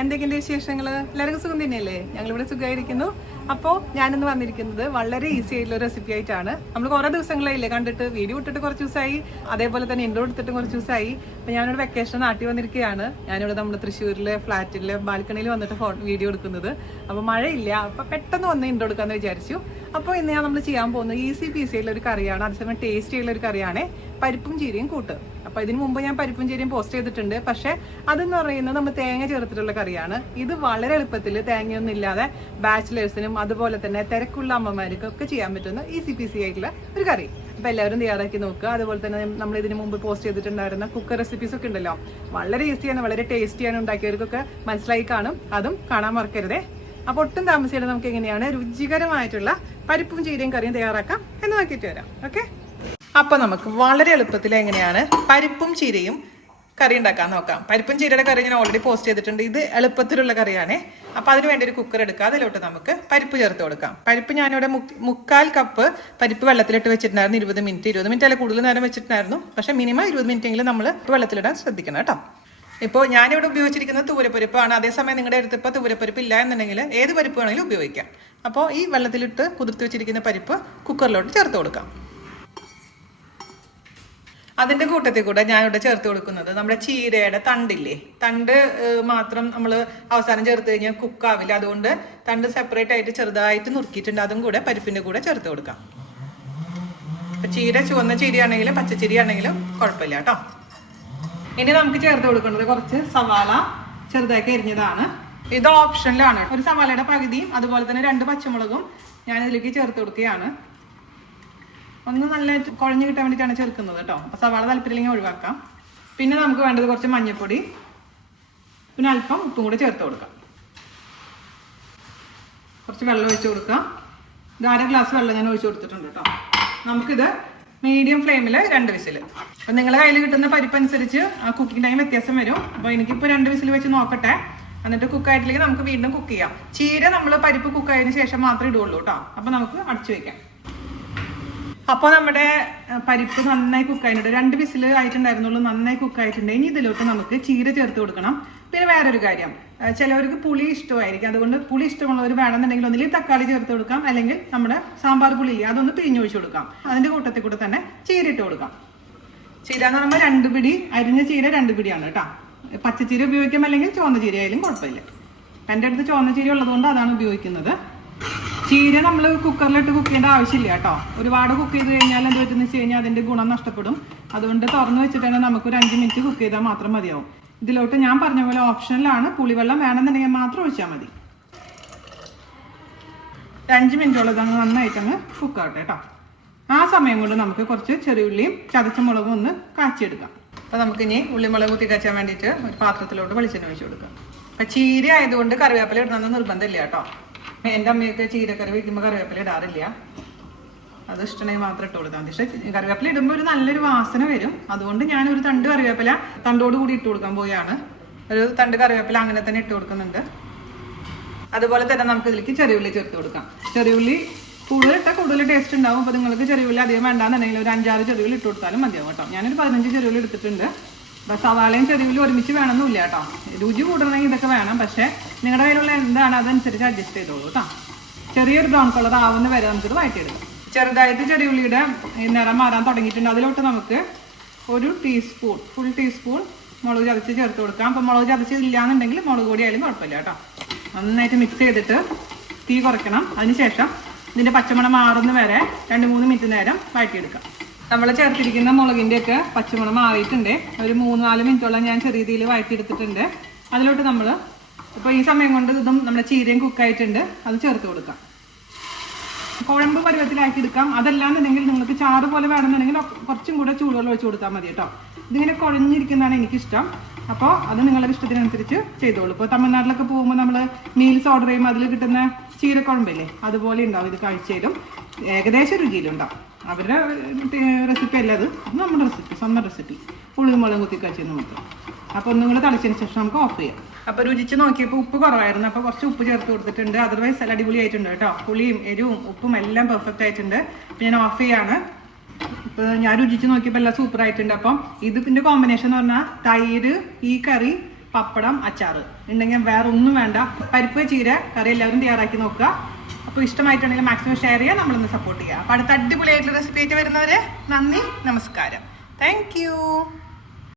എന്തൊക്കെയുണ്ട് വിശേഷങ്ങൾ? എല്ലാവർക്കും സുഖം തന്നെയല്ലേ? ഞങ്ങളിവിടെ സുഖമായിരിക്കുന്നു. അപ്പോൾ ഞാനിന്ന് വന്നിരിക്കുന്നത് വളരെ ഈസി ആയിട്ടുള്ള റെസിപ്പി ആയിട്ടാണ്. നമ്മൾ കുറേ ദിവസങ്ങളായില്ലേ കണ്ടിട്ട്, വീഡിയോ ഇട്ടിട്ട് കുറച്ച് ദിവസമായി, അതേപോലെ തന്നെ ഇൻട്രോ എടുത്തിട്ട് കുറച്ച് ദിവസമായി. അപ്പോൾ ഞാനിവിടെ വെക്കേഷൻ നാട്ടിൽ വന്നിരിക്കുകയാണ്. ഞാനിവിടെ നമ്മുടെ തൃശ്ശൂരിലെ ഫ്ലാറ്റിലെ ബാൽക്കണിയിൽ വന്നിട്ട് വീഡിയോ എടുക്കുന്നത്. അപ്പോൾ മഴയില്ല, അപ്പോൾ പെട്ടെന്ന് വന്ന് ഇൻട്രോ എടുക്കാമെന്ന് വിചാരിച്ചു. അപ്പോൾ ഇന്ന് നമ്മൾ ചെയ്യാൻ പോകുന്നത് ഈസി പീസി ആയിട്ടുള്ള ഒരു കറിയാണ്, അതേസമയം ടേസ്റ്റി ആയിട്ടുള്ള ഒരു കറിയാണ്, പരിപ്പും ചീരയും കൂട്ട്. അപ്പോൾ ഇതിന് മുമ്പ് ഞാൻ പരിപ്പും ചീരയും പോസ്റ്റ് ചെയ്തിട്ടുണ്ട്. പക്ഷേ അതെന്ന് പറയുന്നത് നമ്മൾ തേങ്ങ ചേർത്തിട്ടുള്ള കറിയാണ്. ഇത് വളരെ എളുപ്പത്തിൽ തേങ്ങയൊന്നും ഇല്ലാതെ ബാച്ചിലേഴ്സിനും അതുപോലെ തന്നെ തിരക്കുള്ള അമ്മമാർക്കും ഒക്കെ ചെയ്യാൻ പറ്റുന്ന ഈസി പീസി ആയിട്ടുള്ള ഒരു കറി. അപ്പോൾ എല്ലാവരും തയ്യാറാക്കി നോക്കുക. അതുപോലെ തന്നെ നമ്മൾ ഇതിന് മുമ്പ് പോസ്റ്റ് ചെയ്തിട്ടുണ്ടായിരുന്ന കുക്കർ റെസിപ്പീസ് ഒക്കെ ഉണ്ടല്ലോ, വളരെ ഈസിയാണ്, വളരെ ടേസ്റ്റിയാണ്, ഉണ്ടാക്കിയവർക്കൊക്കെ മനസ്സിലായി കാണും. അതും കാണാൻ മറക്കരുതേ. അപ്പോൾ ഒട്ടും താമസിയാതെ നമുക്ക് എങ്ങനെയാണ് രുചികരമായിട്ടുള്ള പരിപ്പും ചീരയും കറിയും തയ്യാറാക്കാം എന്ന് നോക്കിയിട്ട് വരാം. ഓക്കെ, അപ്പോൾ നമുക്ക് വളരെ എളുപ്പത്തിൽ എങ്ങനെയാണ് പരിപ്പും ചീരയും കറി ഉണ്ടാക്കാൻ നോക്കാം. പരിപ്പും ചീരയുടെ കറി ഞാൻ ഓൾറെഡി പോസ്റ്റ് ചെയ്തിട്ടുണ്ട്. ഇത് എളുപ്പത്തിലുള്ള കറിയാണ്. അപ്പോൾ അതിന് വേണ്ടി ഒരു കുക്കർ എടുക്കുക. അതിലോട്ട് നമുക്ക് പരിപ്പ് ചേർത്ത് കൊടുക്കാം. പരിപ്പ് ഞാനിവിടെ 3/4 കപ്പ് പരിപ്പ് വെള്ളത്തിലിട്ട് വെച്ചിട്ടുണ്ടായിരുന്നു. 20 മിനിറ്റ് അല്ല, കൂടുതൽ നേരം വെച്ചിട്ടുണ്ടായിരുന്നു. പക്ഷേ മിനിമം 20 മിനിറ്റെങ്കിലും നമ്മൾ വെള്ളത്തിലിടാൻ ശ്രദ്ധിക്കണം കേട്ടോ. ഇപ്പോൾ ഞാനിവിടെ ഉപയോഗിച്ചിരിക്കുന്നത് തൂരപ്പരിപ്പാണ്. അതേസമയം നിങ്ങളുടെ അടുത്ത് ഇപ്പോൾ തൂരപ്പരിപ്പ് ഇല്ല എന്നുണ്ടെങ്കിൽ ഏത് പരിപ്പ് വേണമെങ്കിലും ഉപയോഗിക്കാം. അപ്പോൾ ഈ വെള്ളത്തിലിട്ട് കുതിർത്ത് വെച്ചിരിക്കുന്ന പരിപ്പ് കുക്കറിലോട്ട് ചേർത്ത് കൊടുക്കാം. അതിൻ്റെ കൂട്ടത്തിൽ കൂടെ ഞാനിവിടെ ചേർത്ത് കൊടുക്കുന്നത് നമ്മുടെ ചീരയുടെ തണ്ടില്ലേ, തണ്ട് മാത്രം നമ്മൾ അവസാനം ചേർത്ത് കഴിഞ്ഞാൽ കുക്കാവില്ല. അതുകൊണ്ട് തണ്ട് സെപ്പറേറ്റ് ആയിട്ട് ചെറുതായിട്ട് നുറുക്കിയിട്ടുണ്ട്. അതും കൂടെ പരിപ്പിൻ്റെ കൂടെ ചേർത്ത് കൊടുക്കാം. ചീര ചുവന്ന ചീരയാണെങ്കിലും പച്ചച്ചീരയാണെങ്കിലും കുഴപ്പമില്ല കേട്ടോ. ഇനി നമുക്ക് ചേർത്ത് കൊടുക്കേണ്ടത് കുറച്ച് സവാള ചെറുതാക്കി എരിഞ്ഞതാണ്. ഇത് ഓപ്ഷനിലാണ്. ഒരു സവാളയുടെ പകുതിയും അതുപോലെ തന്നെ 2 പച്ചമുളകും ഞാനിതിലേക്ക് ചേർത്ത് കൊടുക്കുകയാണ്. ഒന്ന് നല്ലതായിട്ട് കുഴഞ്ഞ് കിട്ടാൻ വേണ്ടിയിട്ടാണ് ചേർക്കുന്നത് കേട്ടോ. അപ്പോൾ സവാള താല്പര്യമില്ലെങ്കിൽ ഒഴിവാക്കാം. പിന്നെ നമുക്ക് വേണ്ടത് കുറച്ച് മഞ്ഞൾപ്പൊടി, പിന്നെ അല്പം ഉപ്പും കൂടെ ചേർത്ത് കൊടുക്കാം. കുറച്ച് വെള്ളം ഒഴിച്ച് കൊടുക്കാം. ഇത് 1/2 ഗ്ലാസ് വെള്ളം ഞാൻ ഒഴിച്ച് കൊടുത്തിട്ടുണ്ട് കേട്ടോ. നമുക്കിത് മീഡിയം ഫ്ലെയിമിൽ 2 വിസിൽ. അപ്പം നിങ്ങളുടെ കയ്യിൽ കിട്ടുന്ന പരിപ്പനുസരിച്ച് കുക്കിംഗ് ടൈം വ്യത്യാസം വരും. അപ്പോൾ എനിക്കിപ്പോൾ 2 വിസിൽ വെച്ച് നോക്കട്ടെ. എന്നിട്ട് കുക്കായിട്ടില്ലെങ്കിൽ നമുക്ക് വീണ്ടും കുക്ക് ചെയ്യാം. ചീര നമ്മൾ പരിപ്പ് കുക്കായതിനു ശേഷം മാത്രമേ ഇടുള്ളൂ കേട്ടോ. അപ്പോൾ നമുക്ക് അടച്ചു വയ്ക്കാം. അപ്പോൾ നമ്മുടെ പരിപ്പ് നന്നായി കുക്കായിട്ടുണ്ട്. 2 വിസിൽ ആയിട്ടുണ്ടായിരുന്നുള്ളൂ, നന്നായി കുക്കായിട്ടുണ്ട്. ഇനി ഇതിലോട്ട് നമുക്ക് ചീര ചേർത്ത് കൊടുക്കണം. പിന്നെ വേറൊരു കാര്യം, ചിലവർക്ക് പുളി ഇഷ്ടമായിരിക്കും. അതുകൊണ്ട് പുളി ഇഷ്ടമുള്ളവർ വേണമെന്നുണ്ടെങ്കിൽ ഒന്നിൽ തക്കാളി ചേർത്ത് കൊടുക്കാം, അല്ലെങ്കിൽ നമ്മുടെ സാമ്പാർ പുളി അതൊന്ന് പിഴിഞ്ഞൊഴിച്ച് കൊടുക്കാം. അതിൻ്റെ കൂട്ടത്തിൽ കൂടെ തന്നെ ചീര ഇട്ട് കൊടുക്കാം. ചീര എന്ന് പറയുമ്പോൾ 2 പിടി അരിഞ്ഞ ചീര 2 പിടിയാണ് കേട്ടോ. പച്ചച്ചീര ഉപയോഗിക്കാം, അല്ലെങ്കിൽ ചുവന്ന ചീര ആയാലും കുഴപ്പമില്ല. എൻ്റെ അടുത്ത് ചുവന്ന ചീര ഉള്ളതുകൊണ്ട് അതാണ് ഉപയോഗിക്കുന്നത്. ചീര നമ്മൾ കുക്കറിലിട്ട് കുക്ക് ചെയ്യേണ്ട ആവശ്യമില്ല കേട്ടോ. ഒരുപാട് കുക്ക് ചെയ്ത് കഴിഞ്ഞാൽ എന്ത് പറ്റുന്ന വെച്ച് കഴിഞ്ഞാൽ അതിൻ്റെ ഗുണം നഷ്ടപ്പെടും. അതുകൊണ്ട് തുറന്ന് വെച്ചിട്ട് തന്നെ നമുക്കൊരു 5 മിനിറ്റ് കുക്ക് ചെയ്താൽ മാത്രം മതിയാവും. ഇതിലോട്ട് ഞാൻ പറഞ്ഞ പോലെ ഓപ്ഷനിലാണ്, പുളിവെള്ളം വേണമെന്നുണ്ടെങ്കിൽ മാത്രം ഒഴിച്ചാൽ മതി. 5 മിനിറ്റോളം ഇതങ്ങ് നന്നായിട്ടങ്ങ് കുക്കാവട്ടെ കേട്ടോ. ആ സമയം കൊണ്ട് നമുക്ക് കുറച്ച് ചെറിയുള്ളിയും ചതച്ച മുളകും ഒന്ന് കാച്ചിയെടുക്കാം. അപ്പോൾ നമുക്കിനി ഉള്ളിമുളക് കുത്തി കാച്ചാൻ വേണ്ടിയിട്ട് ഒരു പാത്രത്തിലോട്ട് വെളിച്ചെണ്ണ ഒഴിച്ച് കൊടുക്കാം. അപ്പം ചീര ആയതുകൊണ്ട് കറിവേപ്പില ഇടണമെന്ന് നിർബന്ധമില്ല കേട്ടോ. എൻ്റെ അമ്മയൊക്കെ ചീരക്കറി വയ്ക്കുമ്പോൾ കറിവേപ്പില ഇടാറില്ല. അത് ഇഷ്ടമായി മാത്രം ഇട്ട് കൊടുത്താൽ മതി. പക്ഷേ കറിവേപ്പില ഇടുമ്പോൾ ഒരു നല്ലൊരു വാസന വരും. അതുകൊണ്ട് ഞാനൊരു തണ്ട് കറിവേപ്പില തണ്ടോട് കൂടി ഇട്ട് കൊടുക്കാൻ പോയാണ്. ഒരു തണ്ട് കറിവേപ്പില അങ്ങനെ തന്നെ ഇട്ട് കൊടുക്കുന്നുണ്ട്. അതുപോലെ തന്നെ നമുക്ക് ഇതിലേക്ക് ചെറിയുള്ളി ചേർത്ത് കൊടുക്കാം. ചെറിയുള്ളി കൂടുതലിട്ടാൽ കൂടുതൽ ടേസ്റ്റ് ഉണ്ടാവും. അപ്പോൾ നിങ്ങൾക്ക് ചെറിയുള്ളി അധികം വേണ്ടാന്നുണ്ടെങ്കിൽ ഒരു 5-6 ചെറിയുള്ളി ഇട്ട് കൊടുത്താലും മതിയാവും കേട്ടോ. ഞാനൊരു 15 ചെറിയുള്ളി എടുത്തിട്ടുണ്ട്. അപ്പോൾ സവാളയും ചെറിയുള്ളി ഒരുമിച്ച് വേണമെന്നില്ല കേട്ടോ. രുചി കൂടണമെങ്കിൽ ഇതൊക്കെ വേണം. പക്ഷേ നിങ്ങളുടെ കയ്യിലുള്ള എന്താണ് അതനുസരിച്ച് അഡ്ജസ്റ്റ് ചെയ്തോളൂ കേട്ടോ. ചെറിയൊരു ബ്രൗൺ കളർ ആവുന്ന വരെ നമുക്കിത് വഴറ്റിയെടുക്കാം. ചെറുതായിട്ട് ചെറിയുള്ളിയുടെ നിറം മാറാൻ തുടങ്ങിയിട്ടുണ്ട്. അതിലോട്ട് നമുക്ക് ഒരു ഫുൾ ടീസ്പൂൺ മുളക് ചതച്ച് ചേർത്ത് കൊടുക്കാം. അപ്പോൾ മുളക് ചതച്ചില്ലാന്നുണ്ടെങ്കിൽ മുളക് പൊടി ആയാലും കുഴപ്പമില്ല കേട്ടോ. നന്നായിട്ട് മിക്സ് ചെയ്തിട്ട് തീ കുറയ്ക്കണം. അതിനുശേഷം ഇതിൻ്റെ പച്ചമണം മാറുന്ന വരെ 2-3 മിനിറ്റ് നേരം വഴറ്റിയെടുക്കാം. നമ്മൾ ചേർത്തിരിക്കുന്ന മുളകിൻ്റെയൊക്കെ പച്ചമണം മാറിയിട്ടുണ്ട്. ഒരു 3-4 മിനിറ്റോളം ഞാൻ ചെറിയ രീതിയിൽ വഴറ്റിയെടുത്തിട്ടുണ്ട്. അതിലോട്ട് നമ്മൾ ഇപ്പോൾ ഈ സമയം കൊണ്ട് ഇതും നമ്മുടെ ചീരയും കുക്കായിട്ടുണ്ട്. അത് ചേർത്ത് കൊടുക്കാം. കുഴമ്പ് പരുവത്തിലാക്കി എടുക്കാം. അതല്ലാന്നുണ്ടെങ്കിൽ നിങ്ങൾക്ക് ചാറ് പോലെ വേണമെന്നുണ്ടെങ്കിൽ കുറച്ചും കൂടെ ചൂടുവെള്ളം ഒഴിച്ച് കൊടുത്താൽ മതി കേട്ടോ. ഇതിങ്ങനെ കുഴഞ്ഞിരിക്കുന്നതാണ് എനിക്കിഷ്ടം. അപ്പോൾ അത് നിങ്ങളുടെ ഇഷ്ടത്തിനനുസരിച്ച് ചെയ്തോളൂ. ഇപ്പോൾ തമിഴ്നാട്ടിലൊക്കെ പോകുമ്പോൾ നമ്മൾ മീൽസ് ഓർഡർ ചെയ്യുമ്പോൾ അതിൽ കിട്ടുന്ന ചീരക്കുഴമ്പില്ലേ, അതുപോലെ ഉണ്ടാവും. ഇത് കാഴ്ചയിലും ഏകദേശം രുചിയിലുണ്ടാവും. അവരുടെ റെസിപ്പി അല്ല, അത് നമ്മുടെ റെസിപ്പി, സ്വന്തം റെസിപ്പി. ഉള്ളിയും മുളകും കുത്തിക്കാച്ചെന്ന് മാത്രം. അപ്പോൾ ഒന്നും കൂടെ തിളച്ചതിന് ശേഷം നമുക്ക് ഓഫ് ചെയ്യാം. അപ്പോൾ രുചിച്ച് നോക്കിയപ്പോൾ ഉപ്പ് കുറവായിരുന്നു. അപ്പോൾ കുറച്ച് ഉപ്പ് ചേർത്ത് കൊടുത്തിട്ടുണ്ട്. അതർവൈസ് എല്ലാം അടിപൊളിയായിട്ടുണ്ട് കേട്ടോ. പുളിയും എരിവും ഉപ്പും എല്ലാം പെർഫെക്റ്റ് ആയിട്ടുണ്ട്. അപ്പോൾ ഞാൻ ഓഫ് ചെയ്യാണ്. ഞാൻ രുചിച്ച് നോക്കിയപ്പോൾ എല്ലാം സൂപ്പർ ആയിട്ടുണ്ട്. അപ്പം ഇതിൻ്റെ കോമ്പിനേഷൻ എന്ന് പറഞ്ഞാൽ തൈര്, ഈ കറി, പപ്പടം, അച്ചാറ് ഉണ്ടെങ്കിൽ വേറെ ഒന്നും വേണ്ട. പരിപ്പ് ചീര കറി എല്ലാവരും തയ്യാറാക്കി നോക്കുക. അപ്പോൾ ഇഷ്ടമായിട്ടുണ്ടെങ്കിൽ മാക്സിമം ഷെയർ ചെയ്യുക, നമ്മളൊന്ന് സപ്പോർട്ട് ചെയ്യുക. അപ്പോൾ അടുത്ത അടിപൊളിയായിട്ടുള്ള റെസിപ്പി ആയിട്ട് വരുന്നവരെ നന്ദി, നമസ്കാരം. Thank you.